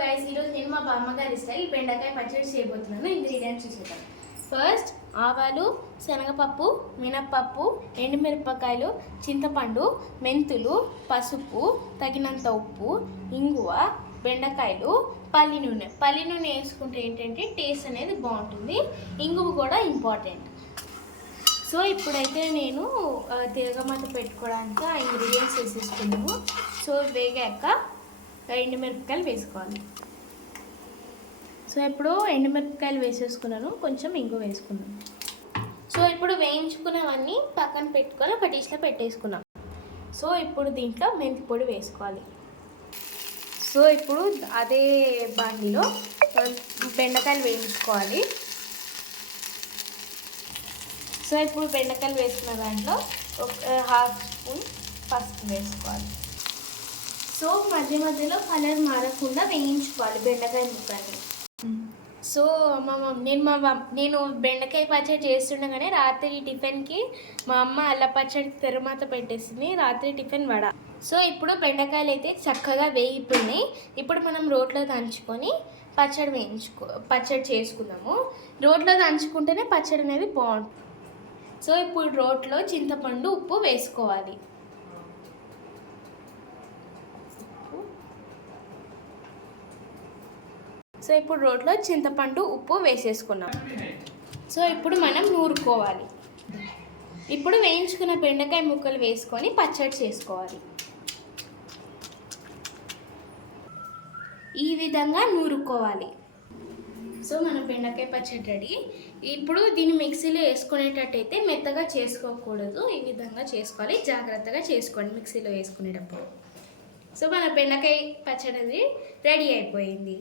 Guys, ఈరోజు నేను మా బామ్మగారి స్టైల్ బెండకాయ పచ్చడి చేయబోతున్నాను. ఇంగ్రీడియంట్స్ చూసేద్దాం. ఫస్ట్ ఆవాలు, శనగపప్పు, మినప్పప్పు, ఎండుమిరపకాయలు, చింతపండు, మెంతులు, పసుపు, తగినంత ఉప్పు, ఇంగువ, బెండకాయలు, పల్లి నూనె. పల్లి నూనె వేసుకుంటే ఏంటంటే టేస్ట్ అనేది బాగుంటుంది. ఇంగువ కూడా ఇంపార్టెంట్. సో ఇప్పుడైతే నేను తిరగమాత పెట్టుకోవడానికి ఆ ఇంగ్రీడియంట్స్ వేసేసుకున్నాము. సో వేగాక ఎండుమిరపకాయలు వేసుకోవాలి. సో ఇప్పుడు ఎండుమిరపకాయలు వేసేసుకున్నాను, కొంచెం ఇంగు వేసుకున్నాను. సో ఇప్పుడు వేయించుకున్నవన్నీ పక్కన పెట్టుకొని ఒక డిష్లో పెట్టేసుకున్నాం. సో ఇప్పుడు దీంట్లో మెంతి పొడి వేసుకోవాలి. సో ఇప్పుడు అదే బాండిలో బెండకాయలు వేయించుకోవాలి. సో ఇప్పుడు బెండకాయలు వేసుకున్న దాంట్లో ఒక హాఫ్ స్పూన్ పసుపు వేసుకోవాలి. సో మధ్య మధ్యలో కలర్ మారకుండా వేయించుకోవాలి బెండకాయ ముక్కల్ని. సో నేను బెండకాయ పచ్చడి చేస్తుండగానే రాత్రి టిఫిన్కి మా అమ్మ అల్ల పచ్చడి తిరుమాత పెట్టేసింది. రాత్రి టిఫిన్ వడ. సో ఇప్పుడు బెండకాయలు అయితే చక్కగా వేగిపోయినాయి. ఇప్పుడు మనం రోట్లో దంచుకొని పచ్చడి చేసుకుందాము. రోట్లో దంచుకుంటేనే పచ్చడి అనేది బాగుంటుంది. సో ఇప్పుడు రోట్లో చింతపండు, ఉప్పు వేసుకోవాలి. సో ఇప్పుడు రోట్లో చింతపండు, ఉప్పు వేసేసుకున్నాం. సో ఇప్పుడు మనం నూరుకోవాలి. ఇప్పుడు వేయించుకున్న బెండకాయ ముక్కలు వేసుకొని పచ్చడి చేసుకోవాలి. ఈ విధంగా నూరుకోవాలి. సో మన బెండకాయ పచ్చడి రెడీ. ఇప్పుడు దీన్ని మిక్సీలో వేసుకునేటట్టయితే మెత్తగా చేసుకోకూడదు, ఈ విధంగా చేసుకోవాలి. జాగ్రత్తగా చేసుకోండి మిక్సీలో వేసుకునేటప్పుడు. సో మన బెండకాయ పచ్చడి రెడీ అయిపోయింది.